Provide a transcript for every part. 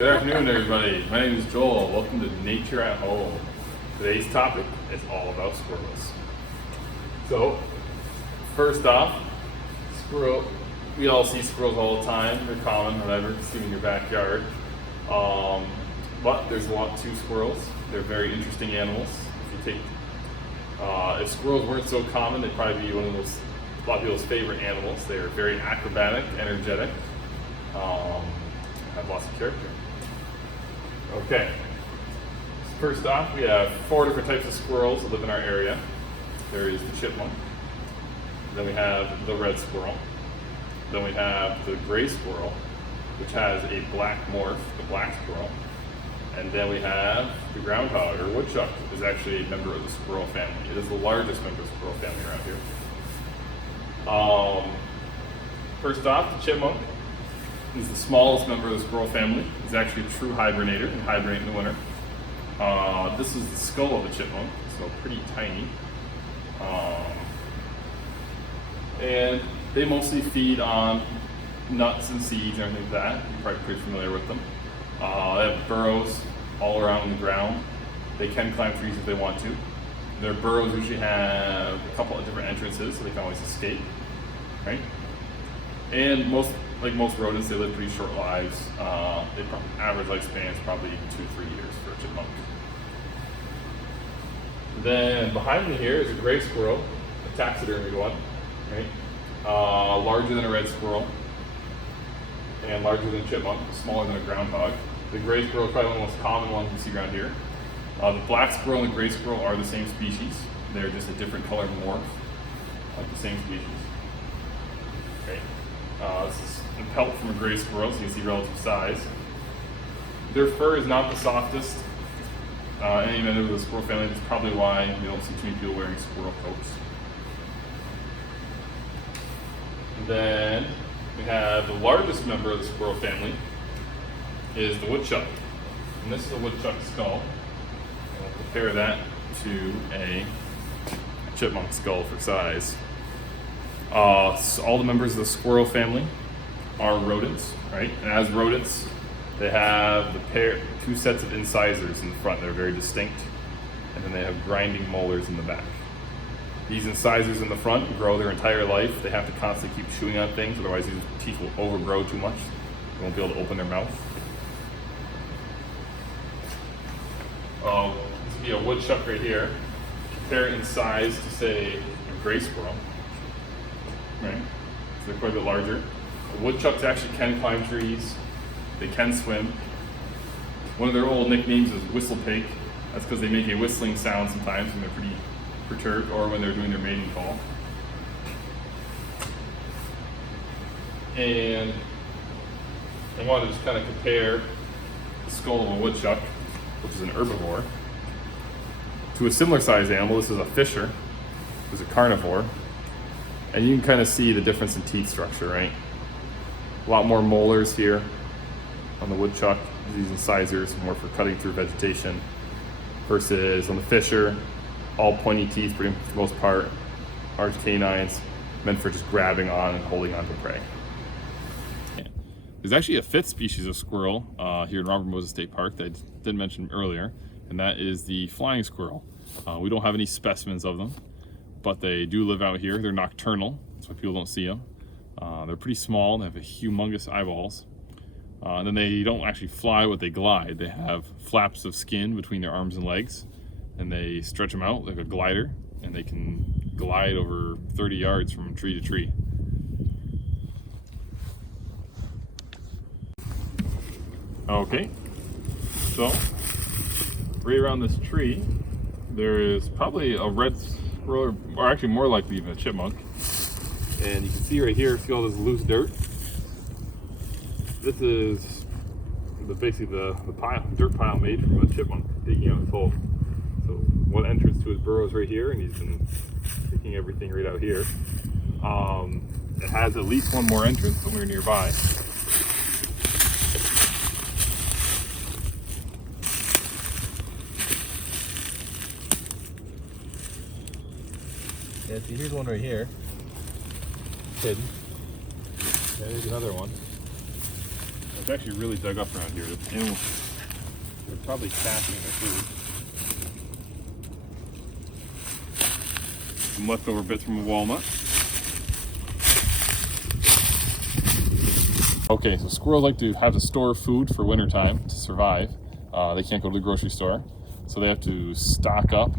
Good afternoon, everybody. My name is Joel. Welcome to Nature at Home. Today's topic is all about squirrels. So, first off, squirrel. We all see squirrels all the time. They're common, whatever. See them in your backyard. But there's a lot to squirrels. They're very interesting animals. If you take, if squirrels weren't so common, they'd probably be one of those a lot of people's favorite animals. They are very acrobatic, energetic, have lots of character. Okay, first off, we have 4 different types of squirrels that live in our area. There is the chipmunk, then we have the red squirrel, then we have the gray squirrel, which has a black morph, the black squirrel, and then we have the groundhog, or woodchuck, is actually a member of the squirrel family. It is the largest member of the squirrel family around here. First off, the chipmunk is the smallest member of the squirrel family. He's actually a true hibernator and hibernate in the winter. This is the skull of the chipmunk, so pretty tiny. And they mostly feed on nuts and seeds and everything like that. You're probably pretty familiar with them. They have burrows all around the ground. They can climb trees if they want to. Their burrows usually have a couple of different entrances, so they can always escape, right? And like most rodents, they live pretty short lives. Average lifespan is probably 2-3 years for a chipmunk. Then behind me here is a gray squirrel, a taxidermied one, right? Larger than a red squirrel, and larger than a chipmunk, smaller than a groundhog. The gray squirrel is probably one of the most common ones you see around here. The black squirrel and the gray squirrel are the same species. They're just a different color morph, like the same species. Okay. This is a pelt from a gray squirrel, so you can see relative size. Their fur is not the softest. Any member of the squirrel family, that's probably why you don't see too many people wearing squirrel coats. And then we have the largest member of the squirrel family is the woodchuck. And this is a woodchuck skull. And we'll compare that to a chipmunk skull for size. So all the members of the squirrel family are rodents, right? And as rodents, they have two sets of incisors in the front. They're very distinct, and then they have grinding molars in the back. These incisors in the front grow their entire life. They have to constantly keep chewing on things, otherwise these teeth will overgrow too much. They won't be able to open their mouth. This would be a woodchuck right here. Compare it in size to, say, a gray squirrel. Right? So they're quite a bit larger. The woodchucks actually can climb trees. They can swim. One of their old nicknames is whistle pig. That's because they make a whistling sound sometimes when they're pretty perturbed or when they're doing their mating call. And I want to just kind of compare the skull of a woodchuck, which is an herbivore, to a similar sized animal. This is a fisher, who's a carnivore. And you can kind of see the difference in teeth structure, right? A lot more molars here on the woodchuck. These incisors more for cutting through vegetation, versus on the fisher, all pointy teeth for the most part, large canines, meant for just grabbing on and holding onto prey. There's actually a 5th species of squirrel here in Robert Moses State Park that I didn't mention earlier, and that is the flying squirrel. We don't have any specimens of them, but they do live out here. They're nocturnal, that's why people don't see them. They're pretty small, they have humongous eyeballs. And then they don't actually fly, what they glide. They have flaps of skin between their arms and legs, and they stretch them out like a glider, and they can glide over 30 yards from tree to tree. Okay, so right around this tree, there is probably a red squirrel, or actually more likely even a chipmunk. And you can see right here, see all this loose dirt? This is basically the dirt pile made from a chipmunk digging out his hole. So one entrance to his burrow is right here, and he's been taking everything right out here. It has at least one more entrance somewhere nearby. Yeah, see, here's one right here. Hidden. Yeah, there's another one. It's actually really dug up around here. The animals, they're probably caching their food. Some leftover bits from a walnut. Okay, so squirrels like to have to store food for wintertime to survive. They can't go to the grocery store, so they have to stock up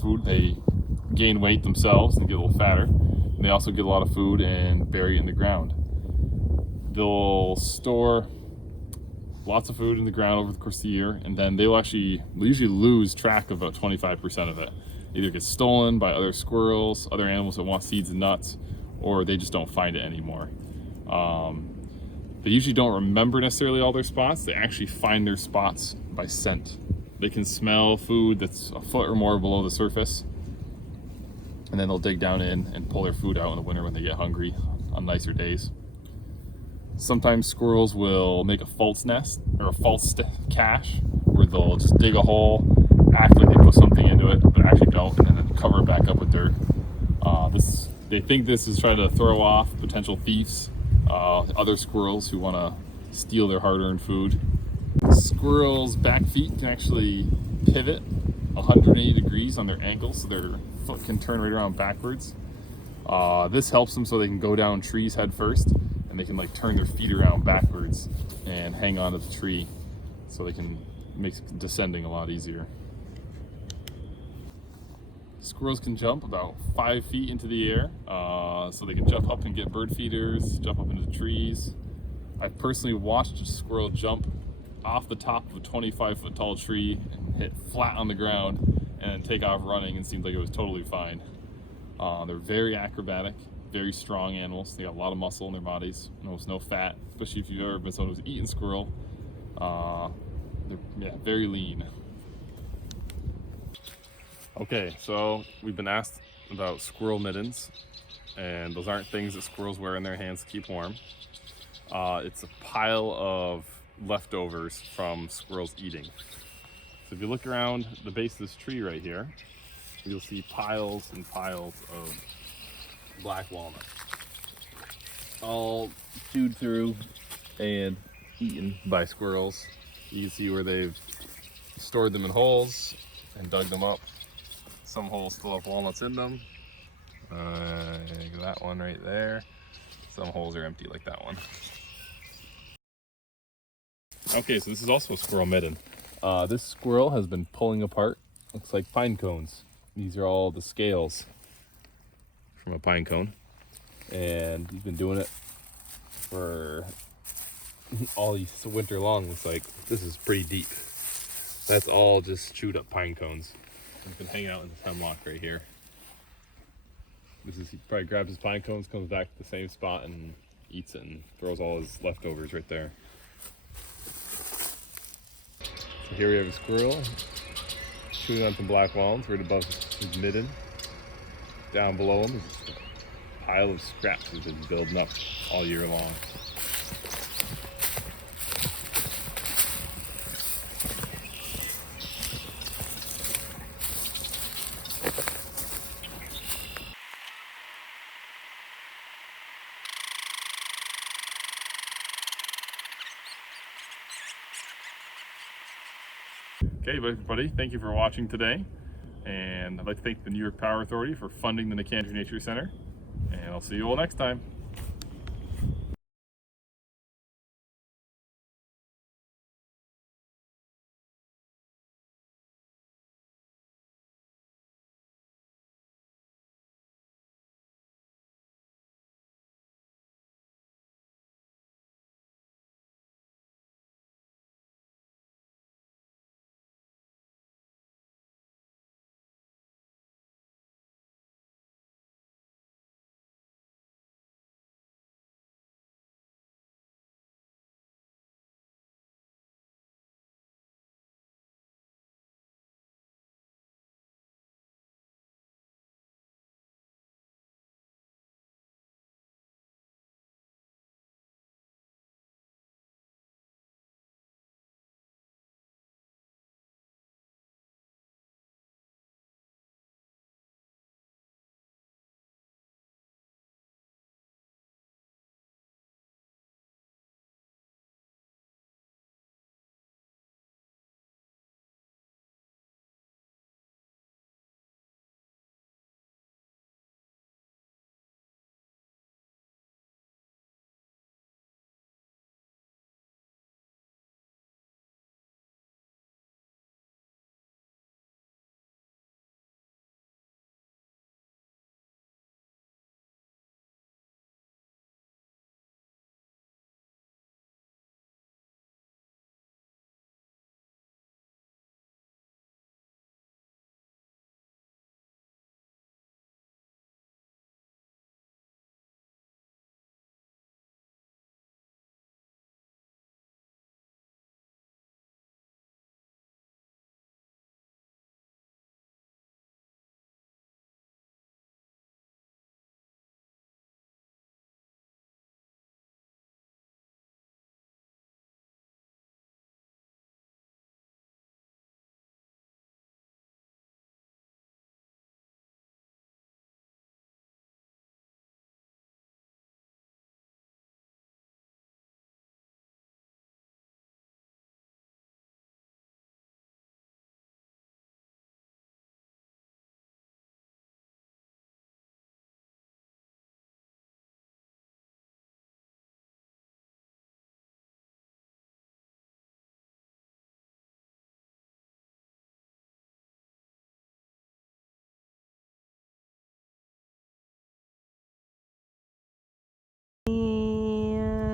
food. They gain weight themselves and get a little fatter. And they also get a lot of food and bury it in the ground. They'll store lots of food in the ground over the course of the year, and then they'll usually lose track of about 25% of it. Either gets stolen by other squirrels, other animals that want seeds and nuts, or they just don't find it anymore. They usually don't remember necessarily all their spots. They actually find their spots by scent. They can smell food that's a foot or more below the surface, and then they'll dig down in and pull their food out in the winter when they get hungry on nicer days. Sometimes squirrels will make a false nest or a false cache where they'll just dig a hole, act like they put something into it, but actually don't, and then cover it back up with dirt. They think this is trying to throw off potential thieves, other squirrels who want to steal their hard-earned food. Squirrels' back feet can actually pivot 180 degrees on their ankles, so their foot can turn right around backwards. This helps them so they can go down trees head first, and they can like turn their feet around backwards and hang onto the tree, so they can make descending a lot easier. Squirrels can jump about 5 feet into the air, so they can jump up and get bird feeders, jump up into the trees. I've personally watched a squirrel jump off the top of a 25-foot tall tree and hit flat on the ground and take off running, and seemed like it was totally fine. They're very acrobatic, very strong animals. They got a lot of muscle in their bodies, almost no fat, especially if you've ever been someone who's eaten squirrel. They're very lean. Okay, so we've been asked about squirrel mittens, and those aren't things that squirrels wear in their hands to keep warm. It's a pile of leftovers from squirrels eating. So if you look around the base of this tree right here, you'll see piles and piles of black walnut, all chewed through and eaten by squirrels. You can see where they've stored them in holes and dug them up. Some holes still have walnuts in them. That one right there. Some holes are empty like that one. Okay, so this is also a squirrel mitten. This squirrel has been pulling apart, looks like pine cones. These are all the scales from a pine cone. And he's been doing it for all winter long. Looks like this is pretty deep. That's all just chewed up pine cones. He's been hanging out in this hemlock right here. He probably grabs his pine cones, comes back to the same spot and eats it and throws all his leftovers right there. So here we have a squirrel chewing on some black walnuts right above his mitten. Down below him is a pile of scraps he's been building up all year long. Okay, everybody, thank you for watching today. And I'd like to thank the New York Power Authority for funding the Nicandre Nature Center. And I'll see you all next time.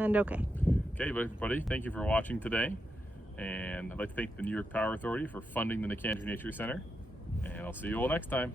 and okay. Okay, everybody, thank you for watching today. And I'd like to thank the New York Power Authority for funding the Nicandria Nature Center. And I'll see you all next time.